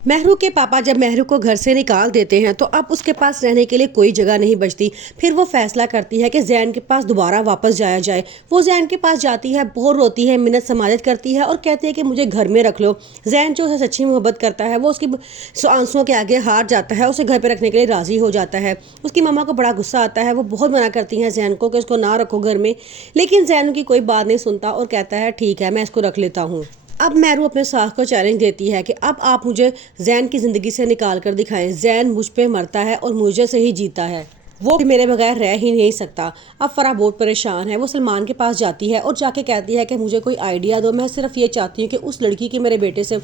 महरू के पापा जब महरू को घर से निकाल देते हैं तो अब उसके पास रहने के लिए कोई जगह नहीं बचती। फिर वो फैसला करती है कि जैन के पास दोबारा वापस जाया जाए। वो जैन के पास जाती है, बहुत रोती है, मिन्नत समाजत करती है और कहती है कि मुझे घर में रख लो। जैन जो है सच्ची मोहब्बत करता है, वो उसकी आंसुओं के आगे हार जाता है, उसे घर पर रखने के लिए राजी हो जाता है। उसकी मम्मा को बड़ा गुस्सा आता है, वो बहुत मना करती हैं जैन को कि उसको ना रखो घर में, लेकिन जैन की कोई बात नहीं सुनता और कहता है ठीक है मैं इसको रख लेता हूँ। अब महरू अपने सास को चैलेंज देती है कि अब आप मुझे जैन की ज़िंदगी से निकाल कर दिखाएं। जैन मुझ पे मरता है और मुझे से ही जीता है, वो मेरे बगैर रह ही नहीं सकता। अब फराह बहुत परेशान है, वो सलमान के पास जाती है और जाके कहती है कि मुझे कोई आइडिया दो, मैं सिर्फ ये चाहती हूँ कि उस लड़की की मेरे बेटे से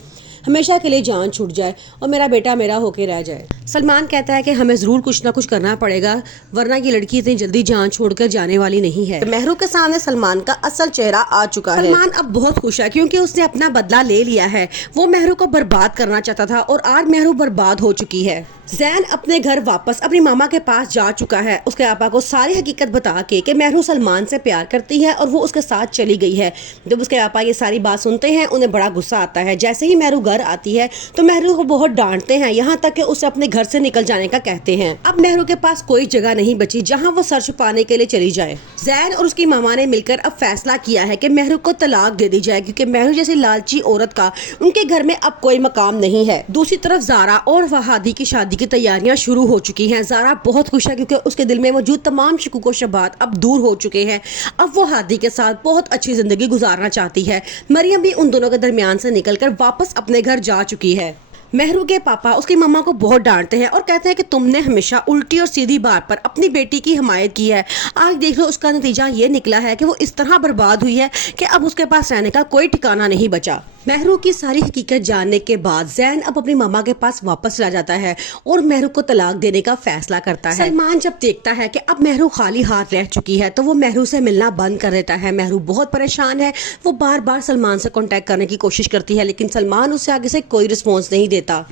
हमेशा के लिए जान छूट जाए और मेरा बेटा मेरा होके रह जाए। सलमान कहता है कि हमें ज़रूर कुछ ना कुछ करना पड़ेगा, वरना ये लड़की इतनी जल्दी जान छोड़कर जाने वाली नहीं है। महरू के सामने सलमान का असल चेहरा आ चुका है। सलमान अब बहुत खुश है क्योंकि उसने अपना बदला ले लिया है। वो महरू को बर्बाद करना चाहता था और आज महरू बर्बाद हो चुकी है। जैन अपने घर वापस अपनी मामा के पास जा चुका है, उसके पापा को सारी हकीकत बता के कि महरू सलमान से प्यार करती है और वो उसके साथ चली गई है। जब उसके पापा ये सारी बात सुनते हैं उन्हें बड़ा गुस्सा आता है। जैसे ही महरू घर आती है तो महरू को बहुत डांटते हैं, यहाँ तक कि उसे अपने घर से निकल जाने का कहते हैं। अब महरू के पास कोई जगह नहीं बची जहाँ वो सर छुपाने के लिए चली जाए। जैन और उसकी मामा ने मिलकर अब फैसला किया है कि महरू को तलाक दे दी जाए, क्योंकि महरू जैसी लालची औरत का उनके घर में अब कोई मकाम नहीं है। दूसरी तरफ ज़ारा और वहादी की शादी की तैयारियां शुरू हो चुकी हैं। ज़ारा बहुत खुश है क्योंकि उसके दिल में मौजूद तमाम शकूक व शुबहात अब दूर हो चुके हैं। अब वो हादी के साथ बहुत अच्छी जिंदगी गुजारना चाहती है। मरियम भी उन दोनों के दरमियान से निकलकर वापस अपने घर जा चुकी है। महरू के पापा उसकी मम्मा को बहुत डांटते हैं और कहते हैं कि तुमने हमेशा उल्टी और सीधी बात पर अपनी बेटी की हिमायत की है। आज देख लो उसका नतीजा ये निकला है कि वो इस तरह बर्बाद हुई है कि अब उसके पास रहने का कोई ठिकाना नहीं बचा। महरू की सारी हकीकत जानने के बाद जैन अब अपनी मामा के पास वापस चला जाता है और महरू को तलाक देने का फैसला करता है। सलमान जब देखता है कि अब महरू खाली हाथ रह चुकी है तो वो महरू से मिलना बंद कर देता है। महरू बहुत परेशान है, वो बार बार सलमान से कांटेक्ट करने की कोशिश करती है, लेकिन सलमान उससे आगे से कोई रिस्पॉन्स नहीं देता।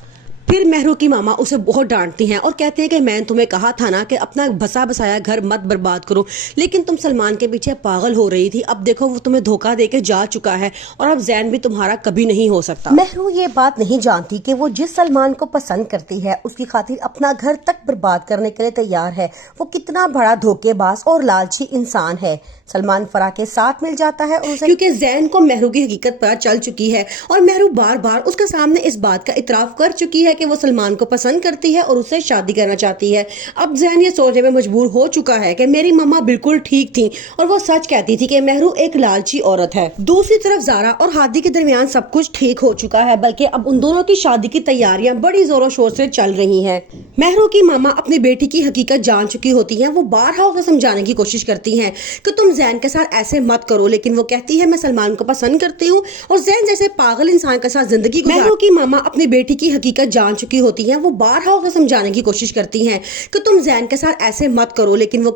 फिर महरू की मामा उसे बहुत डांटती हैं और कहते हैं कि मैंने तुम्हें कहा था ना कि अपना बसा बसाया घर मत बर्बाद करो, लेकिन तुम सलमान के पीछे पागल हो रही थी। अब देखो वो तुम्हें धोखा देके जा चुका है और अब जैन भी तुम्हारा कभी नहीं हो सकता। महरू ये बात नहीं जानती कि वो जिस सलमान को पसंद करती है उसकी खातिर अपना घर तक बर्बाद करने के लिए तैयार है। वो कितना बड़ा धोखेबाज और लालची इंसान है। सलमान फराह के साथ मिल जाता है उसे, क्योंकि जैन को महरू की हकीकत पता चल चुकी है और महरू बार बार उसके सामने इस बात का इतराफ कर चुकी है कि वो सलमान को पसंद करती है और उससे शादी करना चाहती है। अब जैन ये सोचने में मजबूर हो चुका है कि मेरी मम्मा बिल्कुल ठीक थी और वो सच कहती थी कि महरू एक लालची औरत है। दूसरी तरफ ज़ारा और हादी के दरमियान सब कुछ ठीक हो चुका है, बल्कि अब उन दोनों की शादी की तैयारियां बड़ी जोरों शोर से चल रही हैं। महरू की मामा अपनी बेटी की हकीकत जान चुकी होती हैं। वो बारहा उसे समझाने की कोशिश करती हैं कि तुम जैन के साथ ऐसे मत करो, लेकिन वो कहती है मैं सलमान को पसंद करती हूँ और जैन जैसे पागल इंसान के साथ जिंदगी महरू की मामा अपनी बेटी की हकीकत जान चुकी होती हैं। वो बारहा उसे समझाने की कोशिश करती हैं कि तुम जैन के साथ ऐसे मत करो, लेकिन वो